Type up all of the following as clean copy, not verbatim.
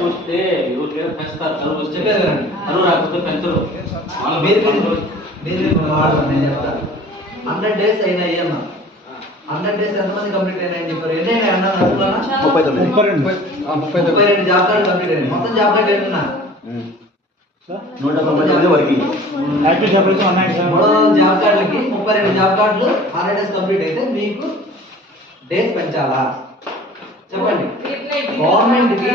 వస్తే ఎవరు లేదు పెంచుతారు, కరువు వస్తే కరువు రాకపోతే పెంచరు. వాళ్ళ నేను చెప్తా 100 days అయినాయి అన్న. 100 days ఎంతమంది కంప్లీట్ అయినాయని చెప్పారు? ఎన్ని అయినాయి అన్న? 32 జాబ్ కార్డు కంప్లీట్ అయినాయి. మొత్తం జాబ్ కార్డు ఏంటన్నా 190 వర్కింగ్ జాబ్ కార్డులకి 32 జాబ్ కార్డులు 100 days కంప్లీట్ అయితే మీకు డేస్ పెంచాలా చెప్పండి? గవర్నమెంట్ కి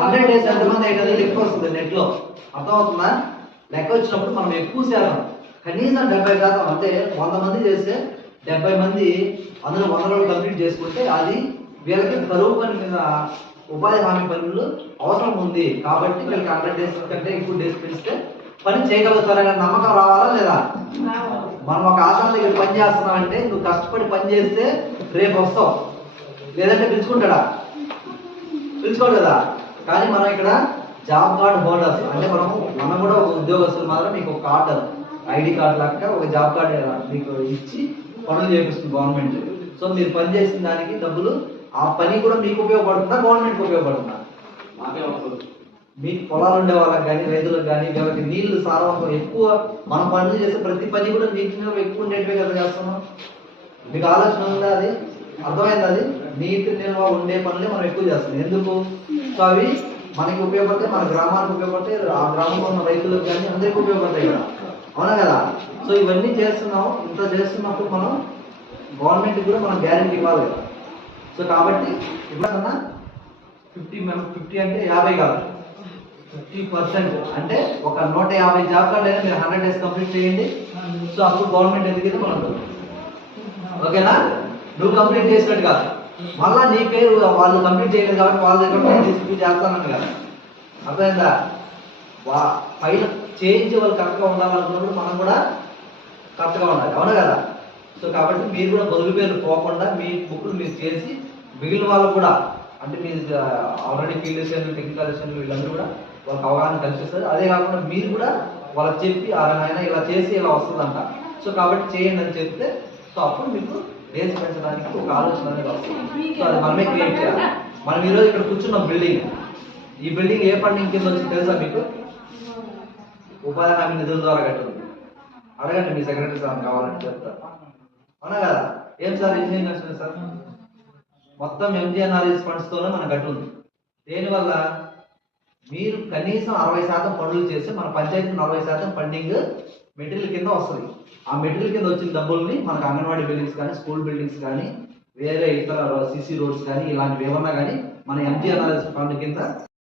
100 days ఎంతమంది అయితే లెక్క వస్తుంది నెట్ లో, అర్థమవుతుందా? లెక్క వచ్చినప్పుడు మనం ఎక్కువ శాతం కనీసం 70% అంటే 100 మంది చేస్తే 70 మంది అందులో 100 రోజులు కంప్లీట్ చేసుకుంటే అది వీళ్ళకి కరువు పని మీద ఉపాధి హామీ పనులు అవసరం ఉంది కాబట్టి వీళ్ళకి 100 days కంటే ఎక్కువ డేస్ పెంచితే పని చేయగలుగుతారనే నమ్మకం రావాలా లేదా? మనం ఒక ఆశ్రమం దగ్గర పని చేస్తున్నామంటే నువ్వు కష్టపడి పని చేస్తే రేపు వస్తావు, లేదంటే పిలుచుకుంటాడా? పిలుచుకోడు కదా. కానీ మనం ఇక్కడ జాబ్ కార్డు హోల్డర్స్ అంటే మనం కూడా ఒక ఉద్యోగస్తులు మాత్రం మీకు ఒక కార్డు ఐడి కార్డు లాగా ఒక జాబ్ కార్డు మీకు ఇచ్చి పనులు చేపిస్తుంది గవర్నమెంట్. సో మీరు పని చేసిన దానికి డబ్బులు ఆ పని కూడా మీకు ఉపయోగపడుతుందా గవర్నమెంట్కి ఉపయోగపడుతుందా? మాకే వస్తుంది. మీకు పొలాలు ఉండే వాళ్ళకి కానీ రైతులకు కానీ వీళ్ళకి నీళ్లు సారవంతం ఎక్కువ మనం పనులు చేసే ప్రతి పని కూడా నీటి నిల్వ ఎక్కువ ఉండేటివే కదా చేస్తున్నాం. మీకు ఆలోచన ఉందా? అది అర్థమైంది? అది నీటి నిల్వ ఉండే పనులే మనం ఎక్కువ చేస్తున్నాం. ఎందుకు? సో అవి మనకి ఉపయోగపడతాయి, మన గ్రామానికి ఉపయోగపడతాయి, ఆ గ్రామంలో ఉన్న రైతులకు కానీ అందరికీ ఉపయోగపడతాయి కదా, అవునా కదా? సో ఇవన్నీ చేస్తున్నాం. ఇంత చేస్తున్నప్పుడు మనం గవర్నమెంట్కి కూడా మనం గ్యారెంటీ ఇవ్వాలి కదా. సో కాబట్టి ఇవ్వకన్నా 50 అంటే 50 కాదు 50% అంటే ఒక 150 జాబ్ కార్డు అయినా మీరు 100 days కంప్లీట్ చేయండి. సో అప్పుడు గవర్నమెంట్ ఎందుకైతే మనం ఓకేనా? నువ్వు కంప్లీట్ చేసినట్టు కాదు, మళ్ళీ నీ పేరు వాళ్ళు కంప్లీట్ చేయలేదు కాబట్టి వాళ్ళ దగ్గర పని తీసుకుని చేస్తానని కదా, అర్థమైందా? పైన చేయించే వాళ్ళు కరెక్ట్గా ఉండాలనుకున్నప్పుడు మనం కూడా కరెక్ట్గా ఉండాలి, అవునా కదా? సో కాబట్టి మీరు కూడా బరువు పేరు పోకుండా మీ బుక్లు మీరు చేసి మిగిలిన వాళ్ళు కూడా అంటే మీరు ఆల్రెడీ ఫీల్డ్ అసిస్టెంట్లు టెక్నికల్ అసిస్టెంట్లు వీళ్ళందరూ కూడా వాళ్ళకి అవగాహన కల్పిస్తారు. అదే కాకుండా మీరు కూడా వాళ్ళకి చెప్పి ఆయన ఇలా చేసి ఇలా వస్తుందంట, సో కాబట్టి చేయండి అని చెప్తే సో అప్పుడు మీకు డేస్ పెంచడానికి ఒక ఆలోచన అనేది వస్తుంది. సో అది మనమే క్రియేట్ చేయాలి. మనం ఈరోజు ఇక్కడ కూర్చున్న బిల్డింగ్, ఈ బిల్డింగ్ ఏ ఫండింగ్ కింద వచ్చి తెలుసా మీకు? ఉపాధి హామీ నిధుల ద్వారా కట్టింది. అడగండి మీ సెక్రటరీ సార్ కావాలంటే చెప్తారు, అవునా కదా? ఏం సార్ ఇంజనీరింగ్ వచ్చింది సార్? మొత్తం ఎంజీఎన్ఆర్ఎస్ ఫండ్స్ తోనే మనం కట్టుంది. దేనివల్ల? మీరు కనీసం 60% పనులు చేస్తే మన పంచాయతీ 40% ఫండింగ్ మెటీరియల్ కింద వస్తుంది. ఆ మెటీరియల్ కింద వచ్చిన డబ్బుల్ని మనకు అంగన్వాడీ బిల్డింగ్స్ కానీ స్కూల్ బిల్డింగ్స్ కానీ వేరే ఇతర సిసి రోడ్స్ కానీ ఇలాంటివి ఏమన్నా కానీ మన ఎంజీఎన్ఆర్ఎస్ ఫండ్ కింద